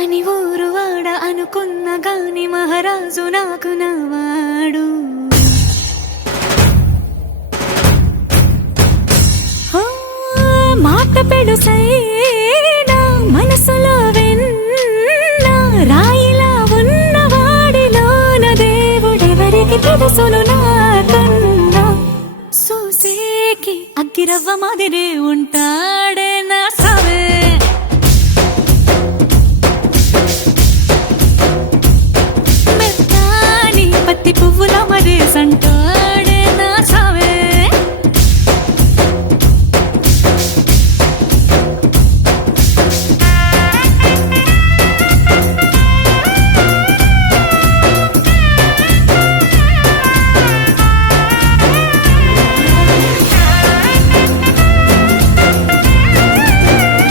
అని ఊరు వాడ అనుకున్న గాని మహారాజు నాకు నవాడు. మాట పెడుసైనా మనసులో వెన్న రాయిలా ఉన్నవాడిలోన దేవుడెవరికి తెలుసును నాకన్నా. సూసేకి అగ్గిరవ్వ మాదిరే ఉంటా